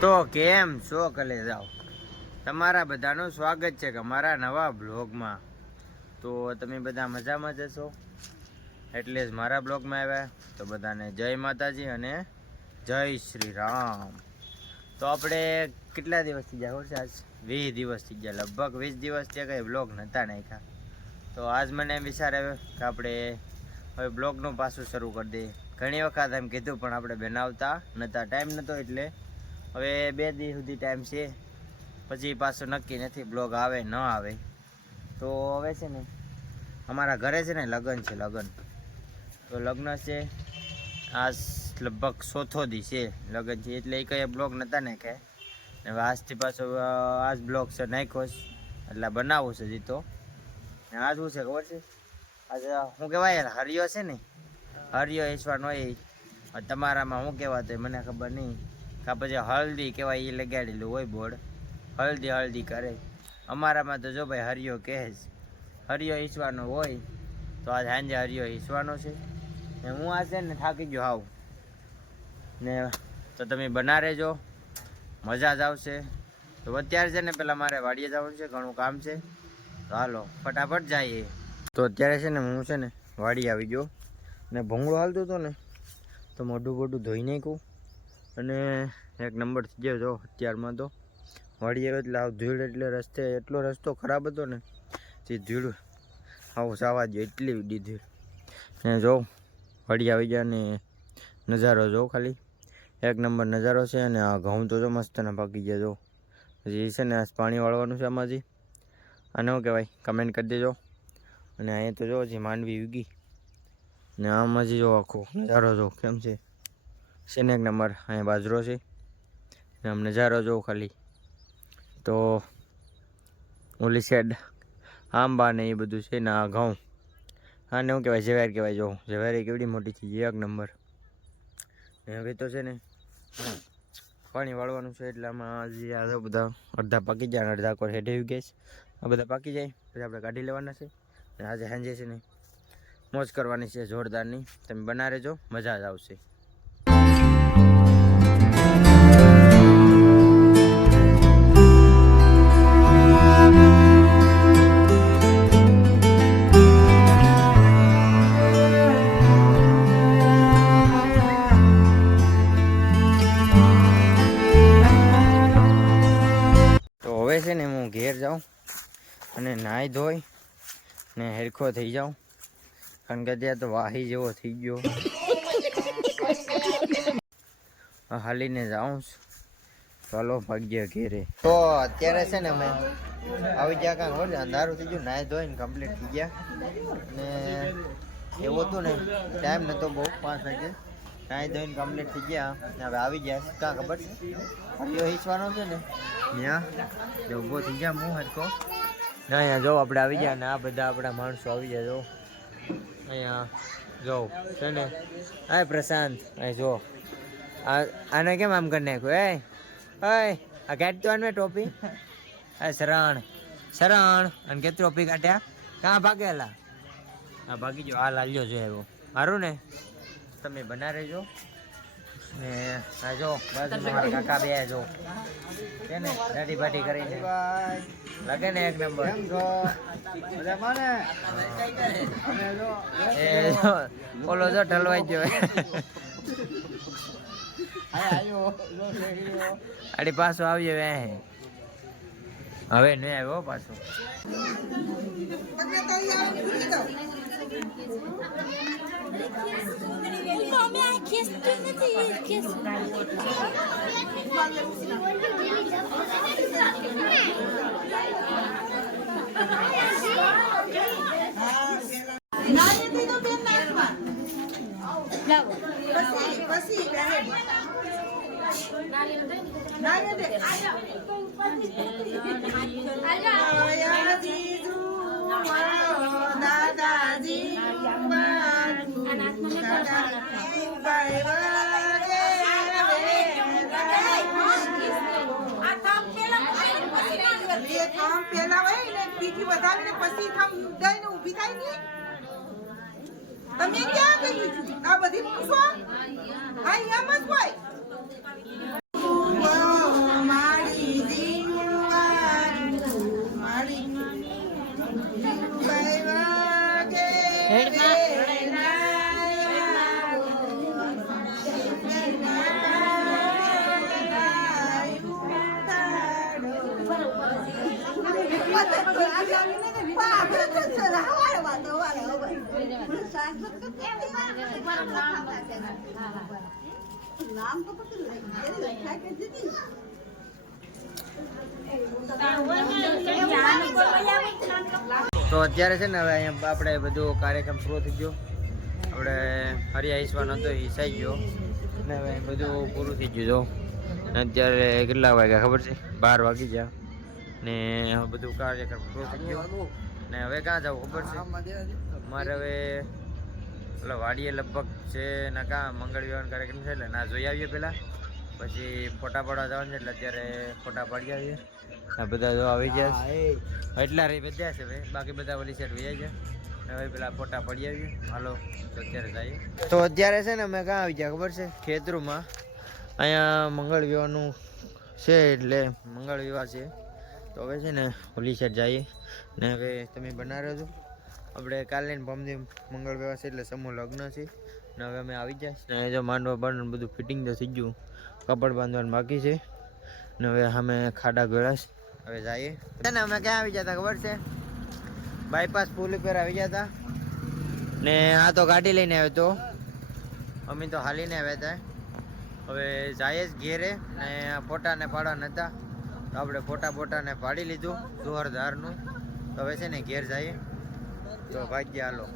તો કેમ છો કલે જાઓ, તમારા બધાનું સ્વાગત છે કે મારા નવા બ્લોગમાં. તો તમે બધા મજામાં જશો એટલે જ મારા બ્લોગમાં આવ્યા. તો બધાને જય માતાજી અને જય શ્રી રામ. તો આપણે કેટલા દિવસથી ગયા ખબર છે? આજ 20 દિવસ થઈ ગયા, લગભગ 20 દિવસ ત્યાં કંઈ બ્લોગ નહોતા નાખ્યા. તો આજ મને એમ વિચાર આવ્યો કે આપણે હવે બ્લોગનું પાછું શરૂ કરી દઈએ. ઘણી વખત એમ કીધું પણ આપણે બનાવતા નહોતા, ટાઈમ નહોતો. એટલે હવે 2 દિવસ સુધી ટાઈમ છે, પછી પાછું નક્કી નથી બ્લોગ આવે ન આવે. તો હવે છે ને અમારા ઘરે છે ને લગ્ન છે, તો લગ્ન છે આજ લગભગ 4થો દી છે લગ્ન છે, એટલે એ કંઈ બ્લોગ નહોતા નાખ્યા. હવે આજથી પાછો આજ બ્લોગ છે નાખ્યો છે, એટલે બનાવવું છે હજી. તો આજ શું છે ખબર છે? આજે શું કહેવાય, હરિયો છે ને, હરિયો ઈસવાનો હોય. તમારામાં શું કહેવાતો મને ખબર નહીં. કાં પછી હળદી કહેવાય, એ લગાડેલું હોય બોર્ડ, હળદી કરે. અમારામાં તો જો ભાઈ હરિયો કહે છે, હરિયો ઈસવાનો હોય. તો આજ સાંજે હરિયો ઈસવાનો છે ને હું આ છે ને થાકી ગયો હાવ ને. તો તમે બના રહેજો, મજા જ આવશે. તો અત્યારે છે ને પેલા મારે વાડીએ જવાનું છે, ઘણું કામ છે. તો હાલો ફટાફટ જઈએ. તો અત્યારે છે ને હું છે ને વાડી આવી ગયો ને ભૂંગળો હાલતો હતો ને, તો મોઢું ધોઈ નાખ્યું અને એક નંબર થઈ ગયો. જો અત્યારમાં તો વાડી આવ્યો એટલે આવ ધૂળ, એટલે એટલો રસ્તો ખરાબ હતો ને, તે ધૂળ આવું સાવા ગયો, એટલી ધૂળ. ને જો વાડી આવી ગયા ને નજારો જો, ખાલી એક નંબર નજારો છે. અને આ ઘઉં તો જો મસ્ત ને પાકી ગયા. જો હજી છે ને આજ પાણી વાળવાનું છે આમાંથી. આને શું કહેવાય કમેન્ટ કરી દેજો. અને અહીંયા તો જો હજી માંડવી ઉગી ને આમાં હજી જો આખો નજારો જો કેમ છે ને એક નંબર. અહીંયા બાજરો છે ને આમ નજારો જો ખાલી. તો ઓલી સાઈડ આંબા ને એ બધું છે ને આ ઘઉં. આને શું કહેવાય જવાર કહેવાય. જો જવારી કેવડી મોટી થઈ એક નંબર. ને હવે તો છે ને પાણી વાળવાનું છે, એટલે આમાં હજી આ બધા અડધા પાકી જાય અને અડધા કોર હેઠે ઉગે છે. આ બધા પાકી જાય પછી આપણે કાઢી લેવાના છે. અને આજે સાંજે છે ને મોજ કરવાની છે જોરદારની. તમે બના રહેજો, મજા જ આવશે. તો હવે છે ને હું ઘેર જાઉં અને નાહી ધોઈ ને હેરખો થઈ જાઉં, કારણ કે ત્યાં તો વાહી જેવો થઈ ગયો. હાલીને જાઉં. ચાલો ભાગ્ય ઘેરે. તો અત્યારે છે ને અમે આવી ગયા, કાંઈ હોય અંધારું થઈ ગયું, નાહી ધોઈને કમ્પ્લીટ થઈ ગયા. ને એવું હતું ને ટાઈમ નહોતો બહુ, 5 વાગે નાહી ધોઈને કમ્પ્લીટ થઈ ગયા. હવે આવી ગયા કાં ખબર છે હરિયો હિંચવાનો છે ને ત્યાં ઊભો થઈ ગયા હું હરખો. અહીંયા જો આપણે આવી ગયા ને આ બધા આપણા માણસો આવી ગયા. જો અહીંયા જો છે ને હા પ્રશાંત, અહીં જો આને કેમ આમ કરી નાખ્યું? આ કાઢતો આને ટોપી. શરણ અને કે ટોપી કાઢ્યા કાં ભાગેલા? હા ભાગી ગયો. આ લાલ્યો જો એવો સારું ને. તમે બના રહેજો ને. હા જો બાજુમાં મારા કાકા બે જો છે ને દાઢી બાટી કરીને લાગે ને એક નંબર. ઓલો જો ઢલવાઈ ગયો. આડી પાછો આવ્યો હવે નહીં આવ્યો પાછો. પેલા હોય ને પીઠી વધાવીને પછી થમ દઈને ઊભી થાય ને. તમે ક્યાં ગઈ આ બધી પૂછો? આ એમ જ હોય. નામ તો પછી તો અત્યારે છે ને હવે અહીંયા આપણે બધું કાર્યક્રમ પૂરો થઈ ગયો. આપણે હરિયા ઈસવાનો હતો એ ઈસાઈ ગયો ને હવે બધું પૂરું થઈ ગયું. જો અત્યારે કેટલા વાગ્યા ખબર છે? 12 વાગી ગયા ને હવે બધું કાર્યક્રમ પૂરો થઈ ગયો ને હવે ક્યાં જવું ખબર છે? મારે હવે ઓલા વાડીએ લગભગ છે ને કાં મંગળ વિવાહનો કાર્યક્રમ છે એટલે ના જોઈ આવીએ પહેલાં, પછી ફોટા પાડવા જવાનું છે એટલે અત્યારે ફોટા પાડી આવીએ. આ બધા જો આવી ગયા એટલા રહી બધા છે ભાઈ, બાકી બધા ઓલી સાઈડ વહી જાય. હવે પેલા ફોટા પડી આવીએ. હાલો તો અત્યારે જઈએ. તો અત્યારે છે ને અમે ક્યાં આવી ગયા ખબર છે? ખેતરુમાં. અહીંયા મંગળ વિવાહનું છે એટલે મંગળ વિવાહ છે. તો હવે છે ને ઓલી સાઈડ જઈએ ને હવે તમે બનાવ્યો છો. આપણે કાલે ને પમદી મંગળ વિવાહ છે એટલે સમૂહ લગ્ન છે ને હવે અમે આવી જાય ને જો માંડવા બાંધવાનું બધું ફિટિંગ તો થઈ ગયું, કપડ બાંધવાનું બાકી છે ને હવે અમે ખાડા ગળા હવે જઈએ. ને અમે ક્યાં આવી જતા ખબર છે? બાયપાસ પુલ ઉપર આવી જતા ને આ તો ગાડી લઈને આવ્યો તો અમે તો હાલીને આવ્યા હતા. હવે જાય જ ઘેરે ને ફોટા ને પાડવા નતા તો આપણે ફોટા ને પાડી લીધું જોરદારનું. તો હવે છે ને ઘેર જઈએ તો ભાગ્ય હાલો.